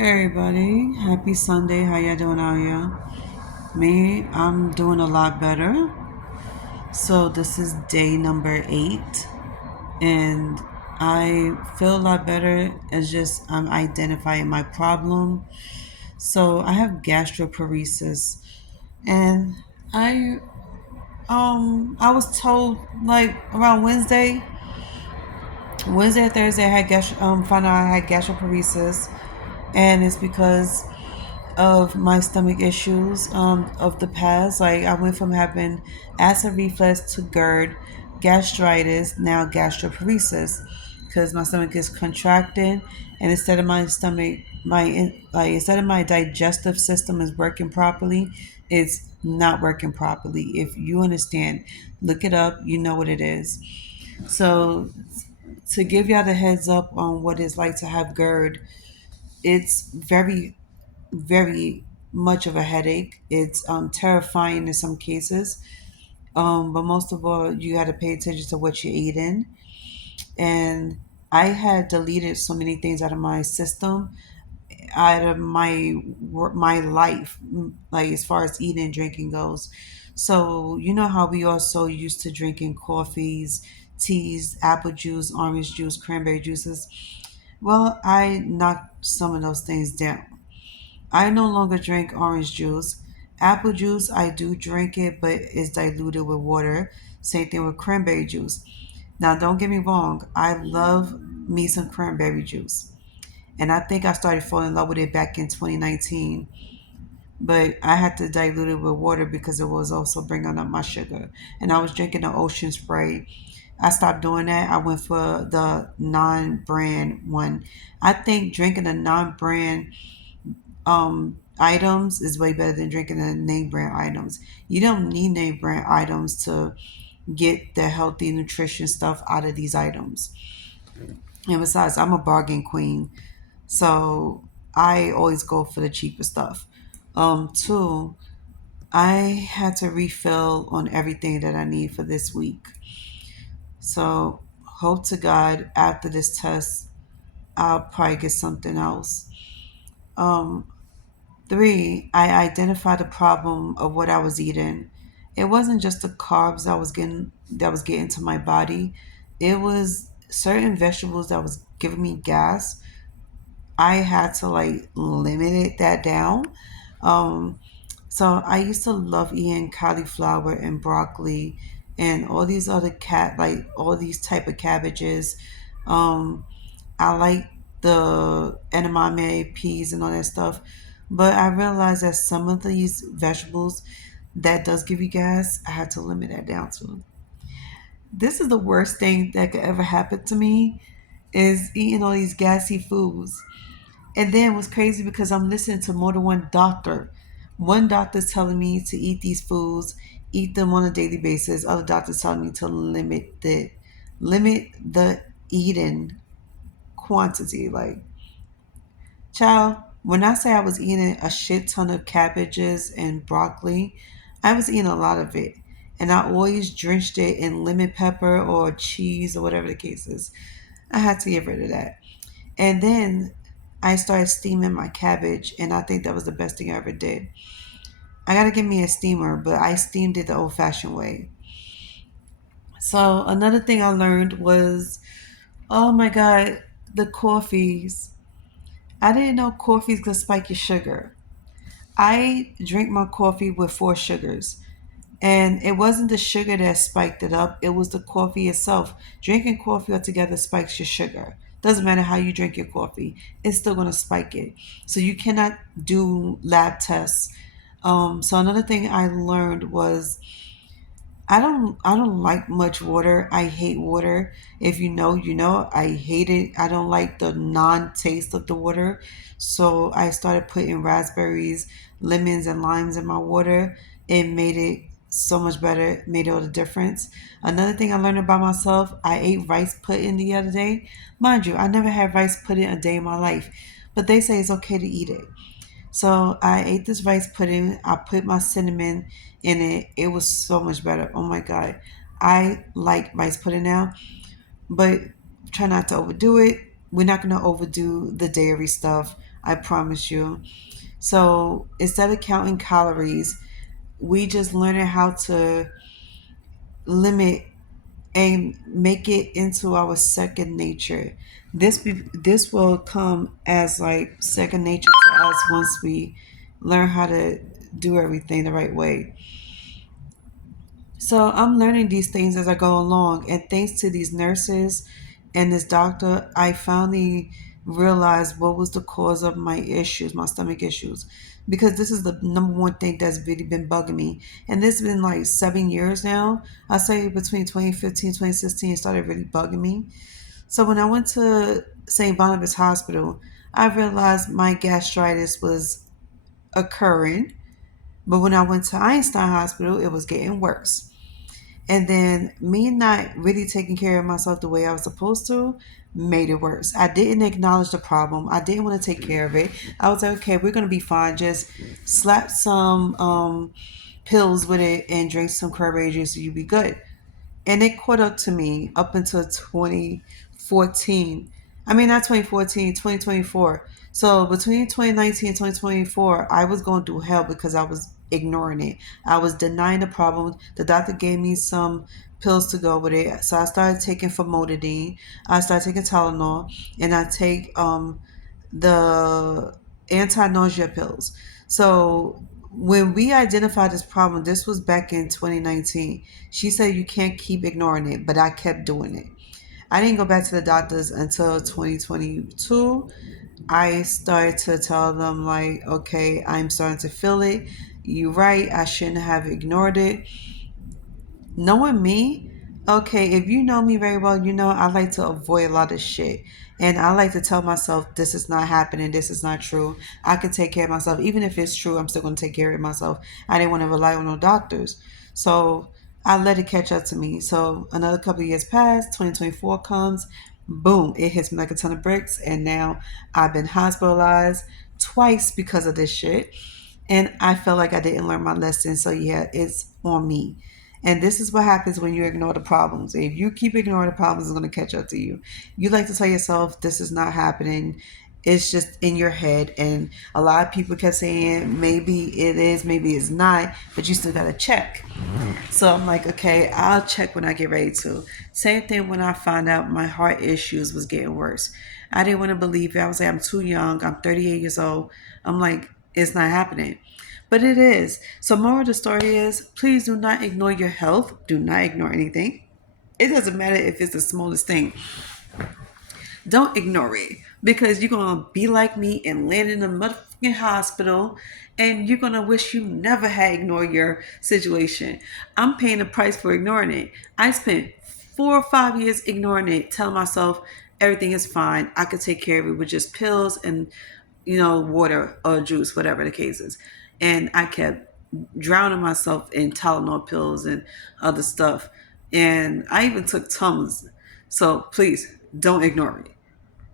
Hey everybody, happy Sunday. How y'all doing out here? Me, I'm doing a lot better. So this is day number 8 and I feel a lot better. It's just I'm identifying my problem. So I have gastroparesis and I I was told like around Wednesday or Thursday I had found out I had gastroparesis, and it's because of my stomach issues of the past. Like I went from having acid reflux to GERD, gastritis, now gastroparesis, because my stomach is contracting, and instead of my digestive system is working properly, it's not working properly. If you understand, look it up. You know what it is. So to give y'all the heads up on what it's like to have GERD, it's very much of a headache. It's terrifying in some cases. But most of all, you got to pay attention to what you're eating. And I had deleted so many things out of my system, out of my life, like as far as eating and drinking goes. So you know how we also used to drinking coffees, teas, apple juice, orange juice, cranberry juices. Well, I knocked some of those things down. I no longer drink orange juice. Apple juice, I do drink it, but it's diluted with water. Same thing with cranberry juice. Now, don't get me wrong, I love me some cranberry juice. And I think I started falling in love with it back in 2019. But I had to dilute it with water because it was also bringing up my sugar. And I was drinking the ocean spray. I stopped doing that. I went for the non brand one. I think drinking a non brand items is way better than drinking the name brand items. You don't need name brand items to get the healthy nutrition stuff out of these items. And besides, I'm a bargain queen, so I always go for the cheaper stuff. Two, I had to refill on everything that I need for this week. So hope to God after this test, I'll probably get something else. Um, Three, I identified the problem of what I was eating. It wasn't just the carbs that was getting to my body. It was certain vegetables that was giving me gas. I had to like that down. Um, so I used to love eating cauliflower and broccoli and all these other all these type of cabbages. Um, I like the edamame, peas, and all that stuff. But I realized that some of these vegetables that does give you gas, I had to limit that down to. This is the worst thing that could ever happen to me is eating all these gassy foods. And then what's crazy because I'm listening to more than one doctor. One doctor's telling me to eat these foods, eat them on a daily basis. Other doctors telling me to limit the eating quantity. Like, child, when I say I was eating a shit ton of cabbages and broccoli, I was eating a lot of it. And I always drenched it in lemon pepper or cheese or whatever the case is. I had to get rid of that. And then I started steaming my cabbage, and I think that was the best thing I ever did. I gotta get me a steamer, but I steamed it the old fashioned way. So another thing I learned was, oh my God, the coffees. I didn't know coffees could spike your sugar. I drink my coffee with 4 sugars. And it wasn't the sugar that spiked it up, it was the coffee itself. Drinking coffee altogether spikes your sugar. Doesn't matter how you drink your coffee, it's still going to spike it. So you cannot do lab tests. So another thing I learned was I don't like much water. I hate water. If you know, you know. I hate it. I don't like the non-taste of the water. So I started putting raspberries, lemons, and limes in my water. It made it so much better. It made all the difference. Another thing I learned about myself, I ate rice pudding the other day. Mind you, I never had rice pudding a day in my life, but they say it's okay to eat it. So I ate this rice pudding. I put my cinnamon in it. It was so much better. Oh my God. I like rice pudding now, but try not to overdo it. We're not going to overdo the dairy stuff. I promise you. So instead of counting calories, we just learning how to limit and make it into our second nature. This will come as like second nature to us once we learn how to do everything the right way. So I'm learning these things as I go along, and thanks to these nurses and this doctor, I finally realized what was the cause of my issues, my stomach issues, because this is the number one thing that's really been bugging me, and this has been like 7 years now. I say between 2015, 2016, it started really bugging me. So when I went to St. Barnabas Hospital, I realized my gastritis was occurring, but when I went to Einstein Hospital, it was getting worse. And then me not really taking care of myself the way I was supposed to made it worse. I didn't acknowledge the problem. I didn't want to take care of it. I was like, okay, we're gonna be fine. Just slap some pills with it and drink some cranberry juice, so you'll be good. And it caught up to me up until 2014. I mean, not 2014, 2024. So between 2019 and 2024, I was going through hell because I was ignoring it. I was denying the problem. The doctor gave me some pills to go with it. So I started taking famotidine. I started taking Tylenol, and I take the anti-nausea pills. So when we identified this problem, this was back in 2019. She said you can't keep ignoring it, but I kept doing it. I didn't go back to the doctors until 2022. I started to tell them like, okay, I'm starting to feel it. You're right. I shouldn't have ignored it. Knowing me, okay, if you know me very well, you know I like to avoid a lot of shit. And I like to tell myself this is not happening, this is not true. I can take care of myself. Even if it's true, I'm still gonna take care of myself. I didn't want to rely on no doctors. So I let it catch up to me. So another couple of years passed, 2024 comes, boom, it hits me like a ton of bricks, and now I've been hospitalized twice because of this shit. And I felt like I didn't learn my lesson. So yeah, it's on me. And this is what happens when you ignore the problems. If you keep ignoring the problems, it's going to catch up to you. You like to tell yourself, this is not happening. It's just in your head. And a lot of people kept saying, maybe it is, maybe it's not, but you still got to check. So I'm like, okay, I'll check when I get ready to. Same thing when I found out my heart issues was getting worse. I didn't want to believe it. I was like, I'm too young. I'm 38 years old. I'm like, it's not happening. But it is. So moral of the story is, please do not ignore your health. Do not ignore anything. It doesn't matter if it's the smallest thing. Don't ignore it, because you're gonna be like me and land in a motherfucking hospital, and you're gonna wish you never had ignored your situation. I'm paying the price for ignoring it. I spent 4 or 5 years ignoring it, telling myself everything is fine. I could take care of it with just pills and water or juice, whatever the case is. And I kept drowning myself in Tylenol pills and other stuff. And I even took Tums. So please don't ignore it.